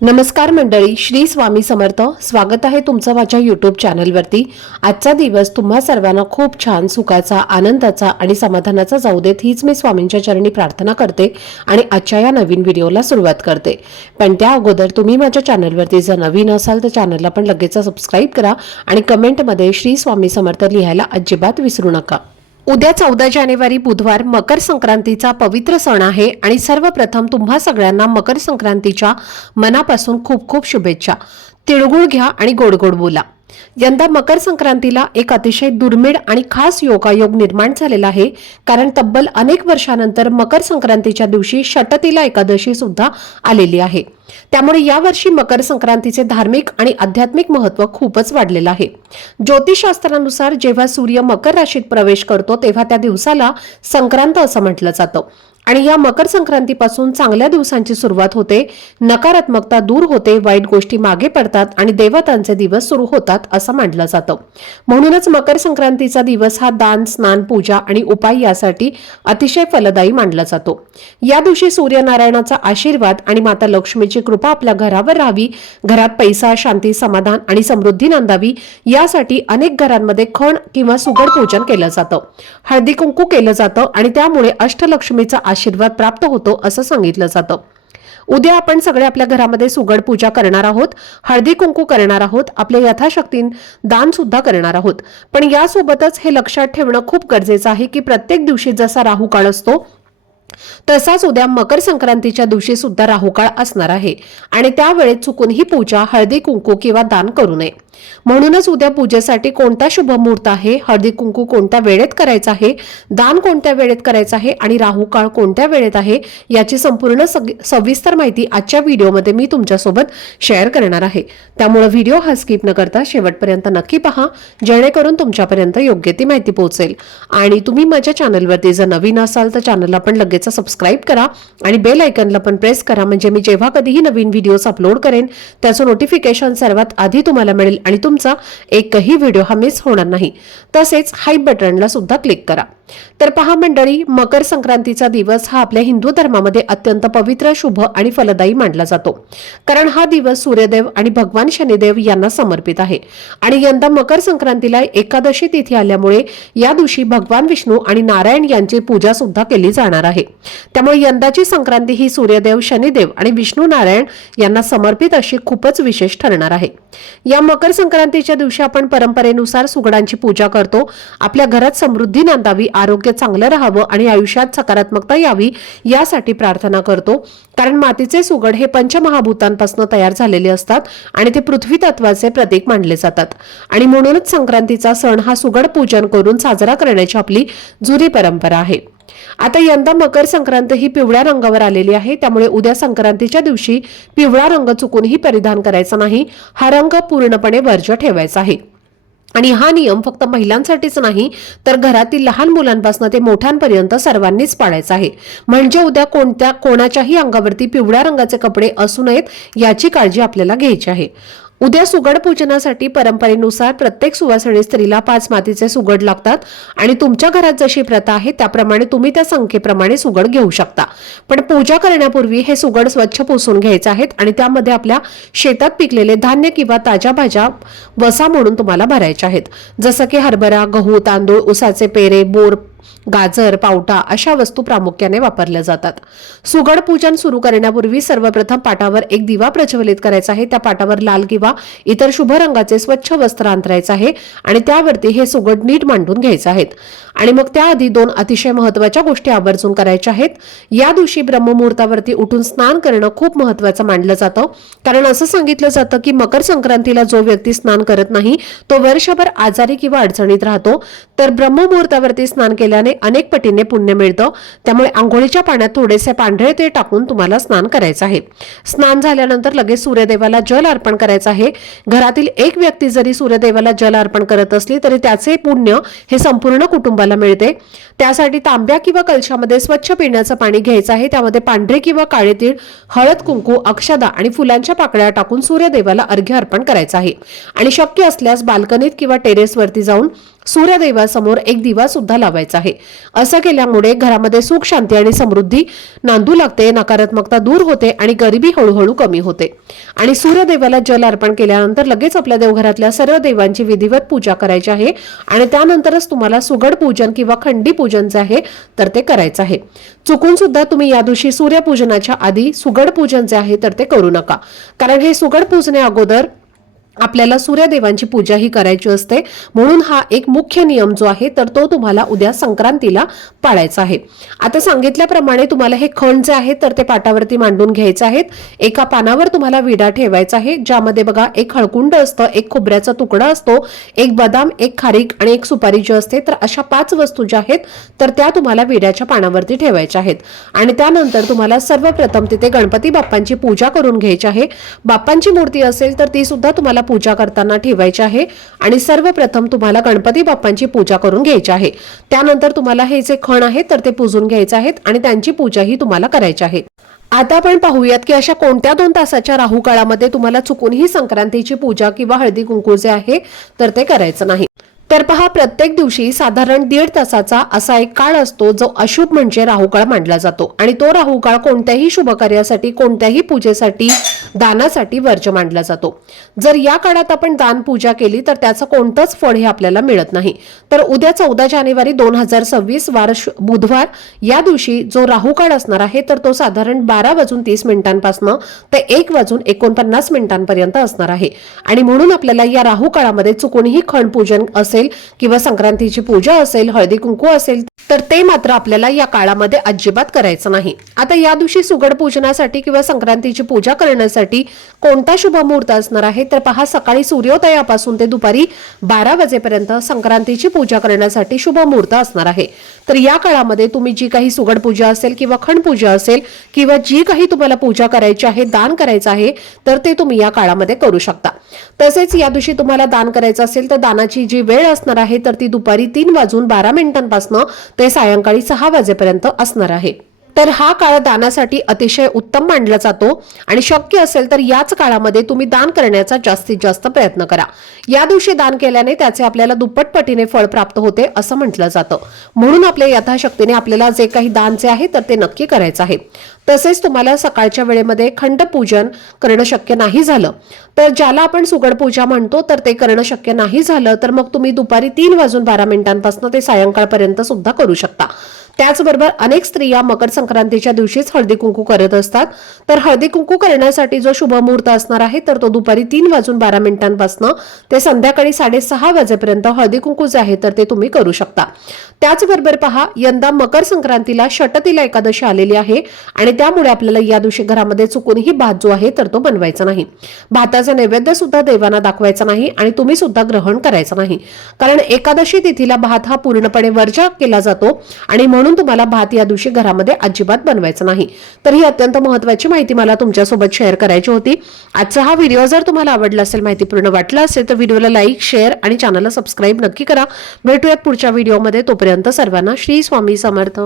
नमस्कार मंडळी, श्री स्वामी समर्थ. स्वागत आहे तुमचं माझ्या यूट्यूब चॅनलवरती. आजचा दिवस तुम्हा सर्वांना खूप छान, सुखाचा, आनंदाचा आणि समाधानाचा जाऊ देत, हीच मी स्वामींच्या चरणी प्रार्थना करते आणि आजच्या या नवीन व्हिडिओला सुरुवात करते. पण त्या अगोदर तुम्ही माझ्या चॅनलवरती जर नवीन असाल तर चॅनलला पण लगेच सबस्क्राईब करा आणि कमेंटमध्ये श्री स्वामी समर्थ लिहायला अजिबात विसरू नका. उद्या 14 जानेवारी बुधवार मकर संक्रांतीचा पवित्र सण आहे आणि सर्वप्रथम तुम्हा सगळ्यांना मकर संक्रांतीच्या मनापासून खूप खूप शुभेच्छा. तिळगुळ घ्या आणि गोड गोड बोला. यंदा मकर संक्रांतीला एक अतिशय दुर्मिळ आणि खास योगायोग निर्माण झालेला आहे, कारण तब्बल अनेक वर्षानंतर मकर संक्रांतीच्या दिवशी षटतिला एकादशी सुद्धा आलेली आहे. त्यामुळे यावर्षी मकर संक्रांतीचे धार्मिक आणि आध्यात्मिक महत्त्व खूपच वाढलेलं आहे. ज्योतिषशास्त्रानुसार जेव्हा सूर्य मकर राशीत प्रवेश करतो तेव्हा त्या दिवसाला संक्रांत असं म्हटलं जातं आणि या मकर संक्रांतीपासून चांगल्या दिवसांची सुरुवात होते, नकारात्मकता दूर होते, वाईट गोष्टी मागे पडतात आणि देवतांचे दिवस सुरू होतात असं मानलं जातं. म्हणूनच मकर संक्रांतीचा दिवस हा दान, स्नान, पूजा आणि उपाय यासाठी अतिशय फलदायी मानला जातो. या दिवशी सूर्यनारायणाचा आशीर्वाद आणि माता लक्ष्मीची कृपा आपल्या घरावर राहावी, घरात पैसा, शांती, समाधान आणि समृद्धी नांदावी यासाठी अनेक घरांमध्ये खण किंवा सुगड पूजन केलं जातं, हळदी कुंकू केलं जातं आणि त्यामुळे अष्टलक्ष्मीचा आशीर्वाद प्राप्त होतो असं सांगितलं जातं. उद्या आपण सगळे आपल्या घरामध्ये सुगड पूजा करणार आहोत, हळदी कुंकू करणार आहोत, आपल्या यथाशक्तीने दान सुद्धा करणार आहोत. पण यासोबतच हे लक्षात ठेवणं खूप गरजेचं आहे की प्रत्येक दिवशी जसा राहू काळ असतो तसाच उद्या मकर संक्रांतीच्या दिवशी सुद्धा राहुकाळ असणार आहे आणि त्यावेळेस चुकूनही पूजा, हळदी कुंकू किंवा दान करू नये. म्हणूनच उद्या पूजेसाठी कोणता शुभ मुहूर्त आहे, हळदी कुंकू कोणत्या वेळेत करायचं आहे, दान कोणत्या वेळेत करायचं आहे आणि राहुकाळ कोणत्या वेळेत आहे याची संपूर्ण सविस्तर माहिती आजच्या व्हिडिओमध्ये मी तुमच्यासोबत शेअर करणार आहे. त्यामुळे व्हिडिओ हा स्किप न करता शेवटपर्यंत नक्की पहा, जेणेकरून तुमच्यापर्यंत योग्य ती माहिती पोहोचेल. आणि तुम्ही माझ्या चॅनलवरती जर नवीन असाल तर चॅनलला पण लगेच सबस्क्राईब करा आणि बेल आयकॉनला पण प्रेस करा, म्हणजे मी जेव्हा कधीही नवीन व्हिडिओज अपलोड करेन त्याचं नोटिफिकेशन सर्वात आधी तुम्हाला मिळेल आणि तुमचा एकही व्हिडिओ हा मिस होणार नाही. तसेच हाय बटनला सुद्धा क्लिक करा. तर पहा मंडळी, मकर संक्रांतीचा दिवस हा आपल्या हिंदू धर्मामध्ये अत्यंत पवित्र, शुभ आणि फलदायी मानला जातो, कारण हा दिवस सूर्यदेव आणि भगवान शनिदेव यांना समर्पित आहे. आणि यंदा मकर संक्रांतीला एकादशी तिथी आल्यामुळे या दिवशी भगवान विष्णू आणि नारायण यांची पूजा सुद्धा केली जाणार आहे. त्यामुळे यंदाची संक्रांती ही सूर्यदेव, शनिदेव आणि विष्णू नारायण यांना समर्पित अशी खूपच विशेष ठरणार आहे. या मकर संक्रांतीच्या दिवशी आपण परंपरेनुसार सुगडांची पूजा करतो. आपल्या घरात समृद्धी नांदावी, आरोग्य चांगलं राहावं आणि आयुष्यात सकारात्मकता यावी यासाठी प्रार्थना करतो, कारण मातीचे सुगड हे पंचमहाभूतांपासून तयार झालेले असतात आणि ते पृथ्वी तत्वाचे प्रतीक मानले जातात. आणि म्हणूनच संक्रांतीचा सण हा सुगड पूजन करून साजरा करण्याची आपली जुनी परंपरा आहे. आता यंदा मकर संक्रांत ही पिवळ्या रंगावर आलेली आहे, त्यामुळे उद्या संक्रांतीच्या दिवशी पिवळा रंग चुकूनही परिधान करायचा नाही. हा रंग पूर्णपणे वर्ज्य ठेवायचा आहे. आणि हा नियम फक्त महिलांसाठीच नाही तर घरातील लहान मुलांपासून ते मोठ्यांपर्यंत सर्वांनीच पाळायचा आहे. म्हणजे उद्या कोणाच्याही अंगावरती पिवळ्या रंगाचे कपडे असू नयेत याची काळजी आपल्याला घ्यायची आहे. उद्या सुगड पूजनासाठी परंपरेनुसार प्रत्येक सुवासिनी स्त्रीला 5 मातीचे सुगड लागतात आणि तुमच्या घरात जशी प्रथा आहे त्याप्रमाणे तुम्ही त्या संख्येप्रमाणे सुगड घेऊ शकता. पण पूजा करण्यापूर्वी हे सुगड स्वच्छ पुसून घ्यायचे आहेत आणि त्यामध्ये आपल्या शेतात पिकलेले धान्य किंवा ताज्या भाज्या वसा म्हणून तुम्हाला भरायच्या आहेत, जसं की हरभरा, गहू, तांदूळ, उसाचे पेरे, बोर, गाजर, पावटा अशा वस्तू प्रामुख्याने वापरल्या जातात. सुगड पूजन सुरू करण्यापूर्वी सर्वप्रथम पाटावर एक दिवा प्रज्वलित करायचा आहे. त्या पाटावर लाल किंवा इतर शुभ रंगाचे स्वच्छ वस्त्र अंतरायचे आहे आणि त्यावरती हे सुगड नीट मांडून घ्यायचे आहेत. आणि मग त्याआधी 2 अतिशय महत्त्वाच्या गोष्टी आवर्जून करायच्या आहेत. या दिवशी ब्रह्ममुहूर्तावरती उठून स्नान करणं खूप महत्त्वाचं मानलं जातं, कारण असं सांगितलं जातं की मकर संक्रांतीला जो व्यक्ती स्नान करत नाही तो वर्षभर आजारी किंवा अडचणीत राहतो, तर ब्रह्ममुहूर्तावरती स्नान केल्याने अनेक पटीने पुण्य मिळतं. त्यामुळे आंघोळीच्या पाण्यात थोडेसे पांढरे तेल टाकून तुम्हाला स्नान करायचं आहे. स्नान झाल्यानंतर लगेच सूर्यदेवाला जल अर्पण करायचं आहे. घरातील एक व्यक्ती जरी सूर्यदेवाला जल अर्पण करत असली तरी त्याचे पुण्य हे संपूर्ण कुटुंबाला मिळते. त्यासाठी तांब्या किंवा कलशामध्ये स्वच्छ पिण्याचं पाणी घ्यायचं आहे. त्यामध्ये पांढरे किंवा काळे तीळ, हळद, कुंकू, अक्षदा आणि फुलांच्या पाकळ्या टाकून सूर्यदेवाला अर्घ्य अर्पण करायचं आहे. आणि शक्य असल्यास बाल्कनीत किंवा टेरेसवरती जाऊन सूर्यदेवासमोर एक दिवा सुद्धा लावायचा आहे। असं केल्यामुळे घरामध्ये सुख, शांती आणि समृद्धी नांदू लागते, नकारात्मकता दूर होते आणि गरिबी हळूहळू कमी होते। आणि सूर्यदेवाला जल अर्पण केल्यानंतर लगेच आपल्या देवघरातल्या सर्व देवांची विधिवत पूजा करायची आहे आणि त्यानंतरच तुम्हाला सुगड पूजन किंवा खंडी पूजन जे आहे तर ते करायचं आहे। चुकून सुद्धा तुम्ही या दिवशी सूर्यपूजनाच्या आधी सुगड पूजन जे आहे तर ते करू नका, कारण हे सुगड पूजने अगोदर आपल्याला सूर्यदेवांची पूजा ही करायची असते। म्हणून हा एक मुख्य नियम जो आहे तर तो तुम्हाला उद्या संक्रांतीला पाळायचा आहे। आता सांगितल्याप्रमाणे तुम्हाला हे खण जे आहे तर ते पाटावरती मांडून घ्यायचे आहेत। एका पानावर तुम्हाला विडा ठेवायचा आहे, ज्यामध्ये बघा एक हळकुंड असतं, एक खोबऱ्याचा तुकडा असतो, एक बदाम, एक खारीक आणि एक सुपारी जी असते। तर अशा 5 वस्तू ज्या आहेत तर त्या तुम्हाला विड्याच्या पानावरती ठेवायच्या आहेत। आणि त्यानंतर तुम्हाला सर्वप्रथम तिथे गणपती बाप्पांची पूजा करून घ्यायची आहे। बाप्पांची मूर्ती असेल तर ती सुद्धा तुम्हाला पूजा करताना ठेवायची आहे आणि सर्वप्रथम तुम्हाला गणपती बाप्पांची पूजा करून घ्यायची आहे। त्यानंतर तुम्हाला हे जे खण आहे तर ते पूजून घ्यायचे आहेत आणि त्यांची पूजाही तुम्हाला करायची आहे। आता आपण पाहूयात की अशा कोणत्या 2 तासाच्या राहू काळामध्ये तुम्हाला चुकूनही संक्रांतीची पूजा किंवा हळदी कुंकू जे आहे तर ते करायचं नाही। तर पहा, प्रत्येक दिवशी साधारण 1.5 तासाचा असा एक काळ असतो जो अशुभ म्हणजे राहू काळ मानला जातो आणि तो राहू काळ कोणत्याही शुभ कार्यासाठी, कोणत्याही पूजेसाठी, दानासाठी वर्ज्य मानला जातो। जर या काळात आपण दान पूजा केली तर त्याचं कोणतंच फळ हे आपल्याला मिळत नाही। तर उद्या 14 जानेवारी 2026 वार बुधवार या दिवशी जो राहू काळ असणार आहे तर तो साधारण 12:30 ते 1:49 असणार आहे आणि म्हणून आपल्याला या राहू काळामध्ये चुकूनही खण पूजन असेल किंवा संक्रांतीची पूजा असेल, हळदी कुंकू असेल तर ते मात्र आपल्याला या काळामध्ये अजिबात करायचं नाही। आता या दिवशी सुगड पूजनासाठी किंवा संक्रांतीची पूजा करण्यासाठी कोणता शुभ मुहूर्त असणार आहे तर पहा, सकाळी सूर्योदयापासून ते दुपारी 12 वाजेपर्यंत संक्रांतीची पूजा करण्यासाठी शुभ मुहूर्त असणार आहे। तर या काळामध्ये तुम्ही जी काही सुगड पूजा असेल किंवा खण पूजा असेल किंवा जी काही तुम्हाला पूजा करायची आहे, दान करायचं आहे तर ते तुम्ही या काळामध्ये करू शकता। तसेच या दिवशी तुम्हाला दान करायचं असेल तर दानाची जी वेळ असणार आहे तर ती दुपारी 3:12 ते सायंकाळी 6 वाजेपर्यंत असणार आहे। तर हा काळ दानासाठी अतिशय उत्तम मानला जातो आणि शक्य असेल तर याच काळामध्ये तुम्ही दान करण्याचा जास्तीत जास्त प्रयत्न करा। या दिवशी दान केल्याने त्याचे आपल्याला दुप्पट पटीने फळ प्राप्त होते असं म्हटलं जातं। म्हणून आपल्या यथाशक्तीने आपल्याला जे काही दानचे आहे तर ते नक्की करायचं आहे। तसेच तुम्हाला सकाळच्या वेळेमध्ये खंड पूजन करणं शक्य नाही झालं तर ज्याला आपण सुगड पूजा म्हणतो तर ते करणं शक्य नाही झालं तर मग तुम्ही दुपारी 3:12 ते सायंकाळपर्यंत सुद्धा करू शकता। त्याचबरोबर अनेक स्त्रिया मकर संक्रांतीच्या दिवशीच हळदी कुंकू करत असतात। तर हळदी कुंकू करण्यासाठी जो शुभ मुहूर्त असणार आहे तर तो दुपारी 3:12 ते संध्याकाळी 6:30 वाजेपर्यंत हळदी कुंकू जे आहे तर ते तुम्ही करू शकता। त्याचबरोबर पहा, यंदा मकर संक्रांतीला षटतिला एकादशी आलेली आहे आणि त्यामुळे आपल्याला या दिवशी घरामध्ये चुकूनही भात जो आहे तर तो बनवायचा नाही। भाताचा नैवेद्य सुद्धा देवांना दाखवायचा नाही आणि तुम्ही सुद्धा ग्रहण करायचं नाही, कारण एकादशी तिथीला भात हा पूर्णपणे वर्ज्य केला जातो आणि म्हणून तुम्हाला भात या दिवशी घरामध्ये अजिबात बनवायचा नाही। तर ही अत्यंत महत्त्वाची माहिती मला तुमच्यासोबत शेअर करायची होती। आजचा हा व्हिडिओ जर तुम्हाला आवडला असेल, माहितीपूर्ण वाटला असेल तर व्हिडिओला लाईक, शेअर आणि चॅनलला सबस्क्राईब नक्की करा। भेटूयात पुढच्या व्हिडिओमध्ये, तोपर्यंत सर्वांना श्री स्वामी समर्थ।